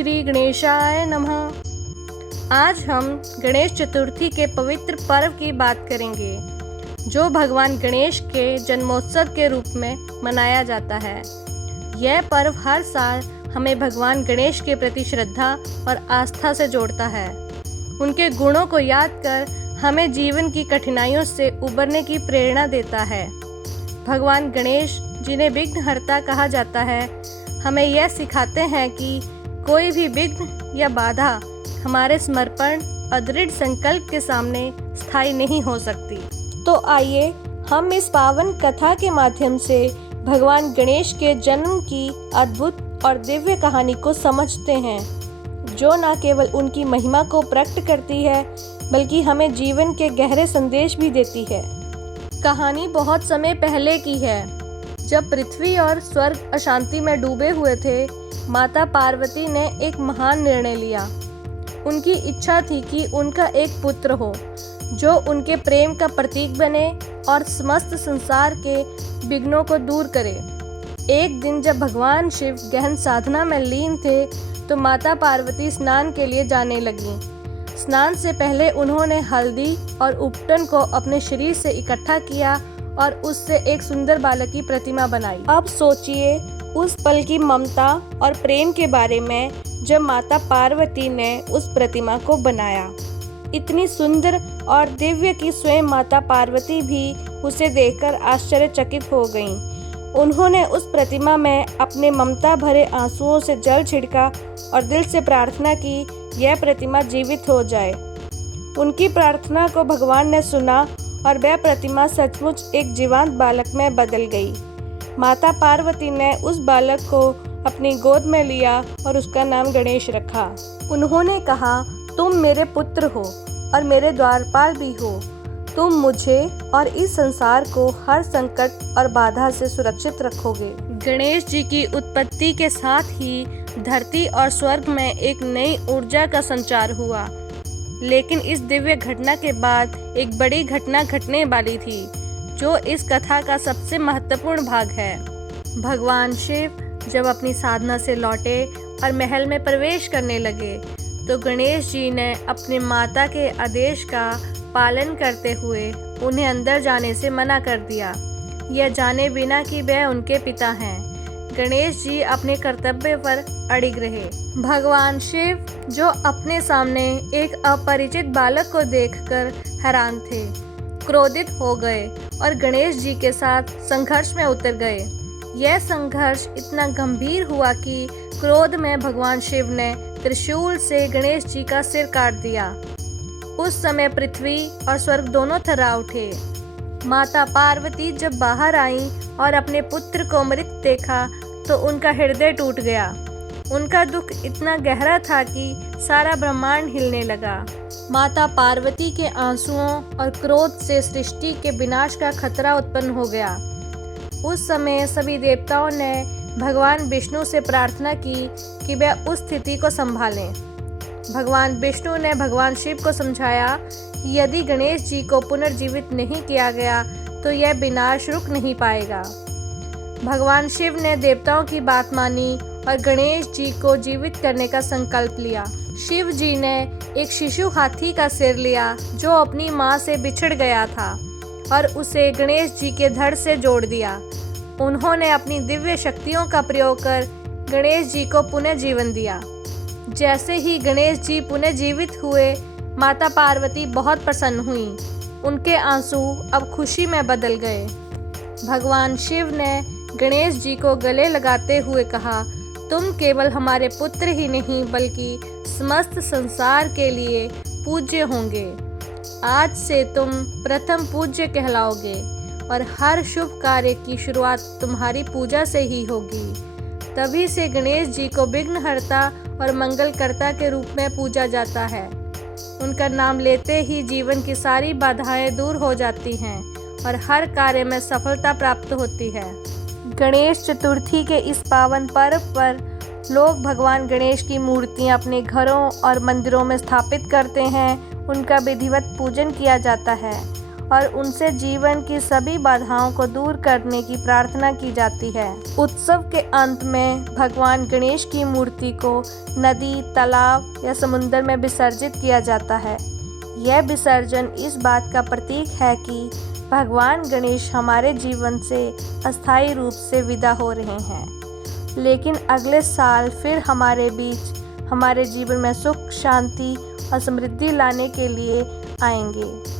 श्री गणेशाय नमः। आज हम गणेश चतुर्थी के पवित्र पर्व की बात करेंगे, जो भगवान गणेश के जन्मोत्सव के रूप में मनाया जाता है। यह पर्व हर साल हमें भगवान गणेश के प्रति श्रद्धा और आस्था से जोड़ता है। उनके गुणों को याद कर हमें जीवन की कठिनाइयों से उबरने की प्रेरणा देता है। भगवान गणेश, जिन्हें विघ्नहर्ता कहा जाता है, हमें यह सिखाते हैं कि कोई भी विघ्न या बाधा हमारे समर्पण और दृढ़ संकल्प के सामने स्थायी नहीं हो सकती। तो आइए हम इस पावन कथा के माध्यम से भगवान गणेश के जन्म की अद्भुत और दिव्य कहानी को समझते हैं, जो न केवल उनकी महिमा को प्रकट करती है, बल्कि हमें जीवन के गहरे संदेश भी देती है। कहानी बहुत समय पहले की है, जब पृथ्वी और स्वर्ग अशांति में डूबे हुए थे। माता पार्वती ने एक महान निर्णय लिया। उनकी इच्छा थी कि उनका एक पुत्र हो, जो उनके प्रेम का प्रतीक बने और समस्त संसार के विघ्नों को दूर करे। एक दिन जब भगवान शिव गहन साधना में लीन थे, तो माता पार्वती स्नान के लिए जाने लगीं। स्नान से पहले उन्होंने हल्दी और उपटन को अपने शरीर से इकट्ठा किया और उससे एक सुंदर बालक की प्रतिमा बनाई। अब सोचिए उस पल की ममता और प्रेम के बारे में, जब माता पार्वती ने उस प्रतिमा को बनाया। इतनी सुंदर और दिव्य कि स्वयं माता पार्वती भी उसे देखकर आश्चर्यचकित हो गईं। उन्होंने उस प्रतिमा में अपने ममता भरे आंसुओं से जल छिड़का और दिल से प्रार्थना की, यह प्रतिमा जीवित हो जाए। उनकी प्रार्थना को भगवान ने सुना और वह प्रतिमा सचमुच एक जीवंत बालक में बदल गई। माता पार्वती ने उस बालक को अपनी गोद में लिया और उसका नाम गणेश रखा। उन्होंने कहा, तुम मेरे पुत्र हो और मेरे द्वारपाल भी हो। तुम मुझे और इस संसार को हर संकट और बाधा से सुरक्षित रखोगे। गणेश जी की उत्पत्ति के साथ ही धरती और स्वर्ग में एक नई ऊर्जा का संचार हुआ। लेकिन इस दिव्य घटना के बाद एक बड़ी घटना घटने वाली थी, जो इस कथा का सबसे महत्वपूर्ण भाग है। भगवान शिव जब अपनी साधना से लौटे और महल में प्रवेश करने लगे, तो गणेश जी ने अपनी माता के आदेश का पालन करते हुए उन्हें अंदर जाने से मना कर दिया, यह जाने बिना कि वह उनके पिता हैं। गणेश जी अपने कर्तव्य पर अड़िग रहे। भगवान शिव, जो अपने सामने एक अपरिचित बालक को देखकर हैरान थे, क्रोधित हो गए और गणेश जी के साथ संघर्ष में उतर गए। यह संघर्ष इतना गंभीर हुआ कि क्रोध में भगवान शिव ने त्रिशूल से गणेश जी का सिर काट दिया। उस समय पृथ्वी और स्वर्ग दोनों थर्रा उठे। माता पार्वती जब बाहर आईं और अपने पुत्र को मृत देखा, तो उनका हृदय टूट गया। उनका दुख इतना गहरा था कि सारा ब्रह्मांड हिलने लगा। माता पार्वती के आंसुओं और क्रोध से सृष्टि के विनाश का खतरा उत्पन्न हो गया। उस समय सभी देवताओं ने भगवान विष्णु से प्रार्थना की कि वह उस स्थिति को संभालें। भगवान विष्णु ने भगवान शिव को समझाया कि यदि गणेश जी को पुनर्जीवित नहीं किया गया, तो यह विनाश रुक नहीं पाएगा। भगवान शिव ने देवताओं की बात मानी और गणेश जी को जीवित करने का संकल्प लिया। शिव जी ने एक शिशु हाथी का सिर लिया, जो अपनी मां से बिछड़ गया था, और उसे गणेश जी के धड़ से जोड़ दिया। उन्होंने अपनी दिव्य शक्तियों का प्रयोग कर गणेश जी को पुनः जीवन दिया। जैसे ही गणेश जी पुनः जीवित हुए, माता पार्वती बहुत प्रसन्न हुई। उनके आंसू अब खुशी में बदल गए। भगवान शिव ने गणेश जी को गले लगाते हुए कहा, तुम केवल हमारे पुत्र ही नहीं, बल्कि समस्त संसार के लिए पूज्य होंगे। आज से तुम प्रथम पूज्य कहलाओगे और हर शुभ कार्य की शुरुआत तुम्हारी पूजा से ही होगी। तभी से गणेश जी को विघ्नहर्ता और मंगलकर्ता के रूप में पूजा जाता है। उनका नाम लेते ही जीवन की सारी बाधाएं दूर हो जाती हैं और हर कार्य में सफलता प्राप्त होती है। गणेश चतुर्थी के इस पावन पर्व पर लोग भगवान गणेश की मूर्तियां अपने घरों और मंदिरों में स्थापित करते हैं। उनका विधिवत पूजन किया जाता है और उनसे जीवन की सभी बाधाओं को दूर करने की प्रार्थना की जाती है। उत्सव के अंत में भगवान गणेश की मूर्ति को नदी, तालाब या समुद्र में विसर्जित किया जाता है। यह विसर्जन इस बात का प्रतीक है कि भगवान गणेश हमारे जीवन से अस्थायी रूप से विदा हो रहे हैं, लेकिन अगले साल फिर हमारे बीच हमारे जीवन में सुख, शांति और समृद्धि लाने के लिए आएंगे।